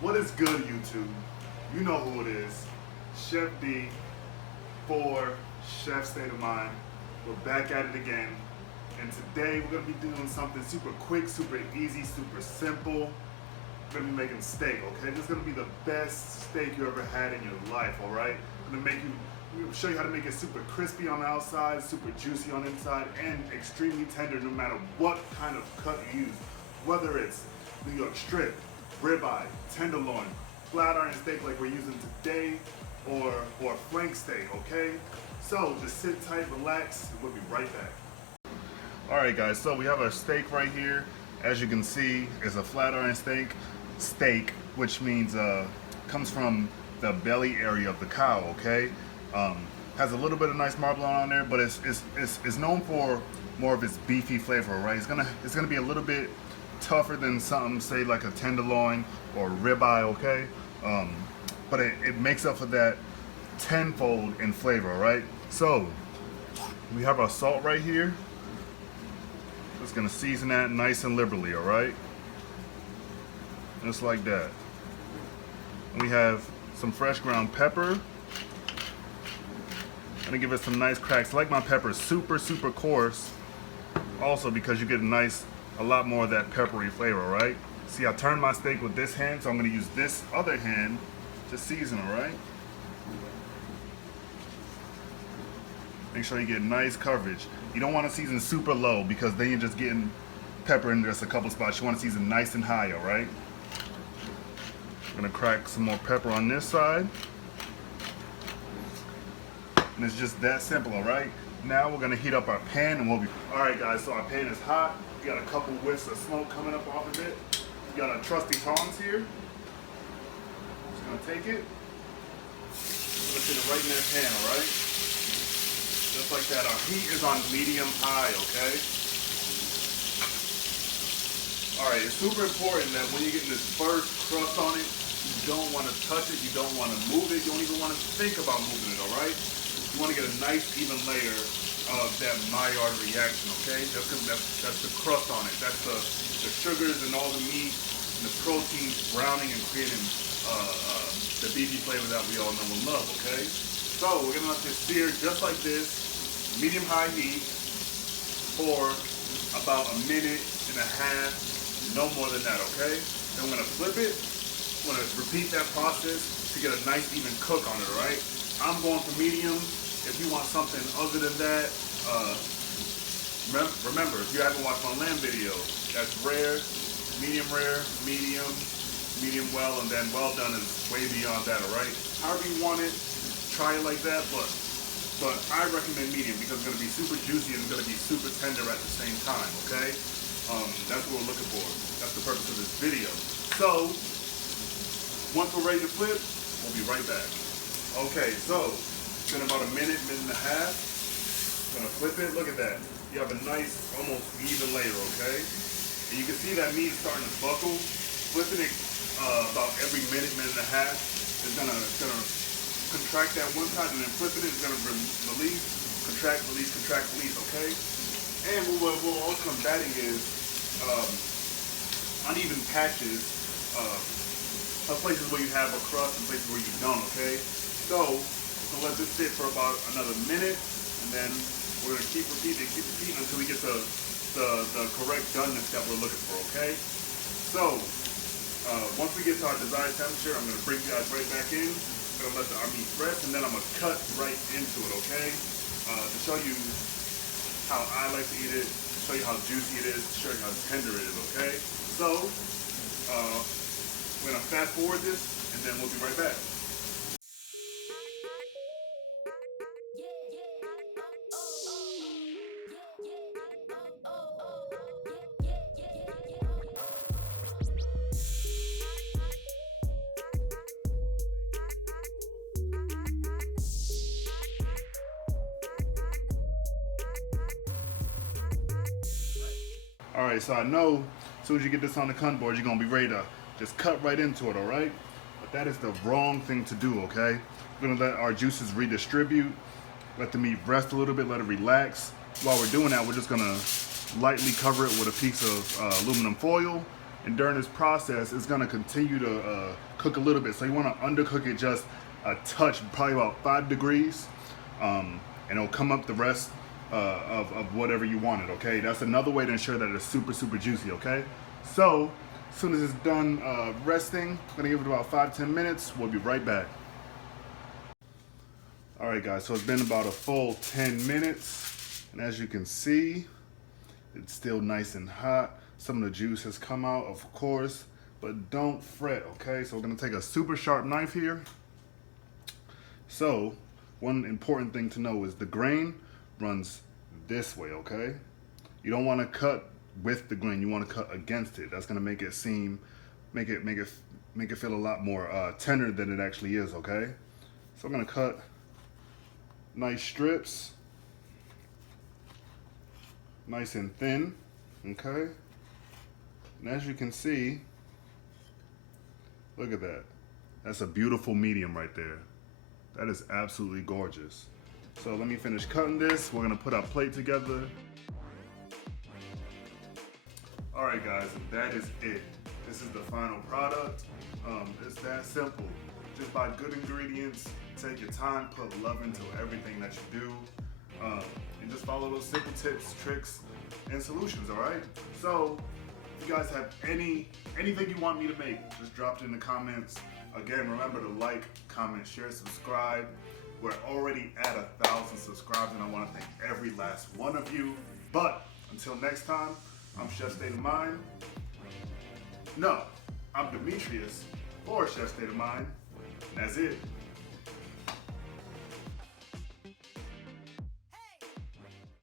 What is good, YouTube? You know who it is. Chef D for Chef State of Mind. We're back at it again. And today we're going to be doing something super quick, super easy, super simple. We're going to be making steak, okay? This is going to be the best steak you ever had in your life, alright? I'm going to show you how to make it super crispy on the outside, super juicy on the inside, and extremely tender no matter what kind of cut you use. Whether it's New York strip, ribeye, tenderloin, flat iron steak like we're using today, or flank steak, okay? So just sit tight, relax, and we'll be right back. Alright guys, so we have our steak right here. As you can see, it's a flat iron steak, which means comes from the belly area of the cow, okay? Has a little bit of nice marbling on there, but it's known for more of its beefy flavor, right? It's gonna be a little bit tougher than something, say like a tenderloin or ribeye, okay? But it makes up for that tenfold in flavor, right? So we have our salt right here. Just gonna season that nice and liberally, all right? Just like that. And we have some fresh ground pepper. Gonna give it some nice cracks. I like my pepper super coarse, also because you get a lot more of that peppery flavor, right? See, I turned my steak with this hand, so I'm gonna use this other hand to season, all right? Make sure you get nice coverage. You don't want to season super low because then you're just getting pepper in just a couple spots. You want to season nice and high, all right? I'm gonna crack some more pepper on this side. And it's just that simple, all right? Now we're gonna heat up our pan and all right guys, so our pan is hot. We got a couple whiffs of smoke coming up off of it. We got our trusty tongs here. Just gonna take it. I'm gonna put it right in that pan, all right? Just like that. Our heat is on medium high, okay? All right, it's super important that when you're getting this first crust on it, you don't want to touch it, you don't want to move it, you don't even want to think about moving it, all right? You want to get a nice even layer of that Maillard reaction, okay? That's the crust on it. That's the sugars and all the meat and the proteins browning and creating the beefy flavor that we all know and love, okay? So we're gonna let this sear just like this, medium-high heat, for about a minute and a half, no more than that, okay? Then we're gonna flip it. We're gonna repeat that process to get a nice even cook on it, all right? I'm going for medium. If you want something other than that, remember, if you haven't watched my lamb video, that's rare, medium, medium well, and then well done is way beyond that, all right? However you want it, try it like that, but I recommend medium because it's gonna be super juicy and it's gonna be super tender at the same time, okay? That's what we're looking for. That's the purpose of this video. So, once we're ready to flip, we'll be right back. Okay, so, it's been about a minute and a half. I'm gonna flip it, look at that. You have a nice, almost even layer, okay? And you can see that meat starting to buckle. Flipping it about every minute and a half is gonna contract that one side, and then flipping it is gonna release, contract, release, okay? And what we're also combating is uneven patches of places where you have a crust and places where you don't, okay? So we'll let this sit for about another minute, and then we're gonna keep repeating until we get the correct doneness that we're looking for, okay? So once we get to our desired temperature, I'm gonna bring you guys right back in. I'm gonna let our meat rest, and then I'm gonna cut right into it, okay? To show you how I like to eat it, show you how juicy it is, show you how tender it is, okay? So, we're gonna fast forward this, and then we'll be right back. Alright, so I know as soon as you get this on the cutting board, you're gonna be ready to just cut right into it, alright? But that is the wrong thing to do, okay? We're gonna let our juices redistribute, let the meat rest a little bit, let it relax. While we're doing that, we're just gonna lightly cover it with a piece of aluminum foil, and during this process, it's gonna continue to cook a little bit. So you wanna undercook it just a touch, probably about 5 degrees, and it'll come up the rest of whatever you wanted, okay? That's another way to ensure that it's super, super juicy, okay? So, as soon as it's done resting, I'm gonna give it about 5-10 minutes. We'll be right back. All right, guys, so it's been about a full 10 minutes, and as you can see, it's still nice and hot. Some of the juice has come out, of course, but don't fret, okay? So we're gonna take a super sharp knife here. So, one important thing to know is the grain runs this way, okay? You don't wanna cut with the grain, you wanna cut against it. That's gonna make it seem, make it feel a lot more tender than it actually is, okay? So I'm gonna cut nice strips, nice and thin, okay? And as you can see, look at that. That's a beautiful medium right there. That is absolutely gorgeous. So let me finish cutting this. We're gonna put our plate together. All right, guys, and that is it. This is the final product. It's that simple. Just buy good ingredients, take your time, put love into everything that you do, and just follow those simple tips, tricks, and solutions, all right? So, if you guys have anything you want me to make, just drop it in the comments. Again, remember to like, comment, share, subscribe. We're already at 1,000 subscribers, and I want to thank every last one of you. But until next time, I'm Chef State of Mind. No, I'm Demetrius for Chef State of Mind. And that's it.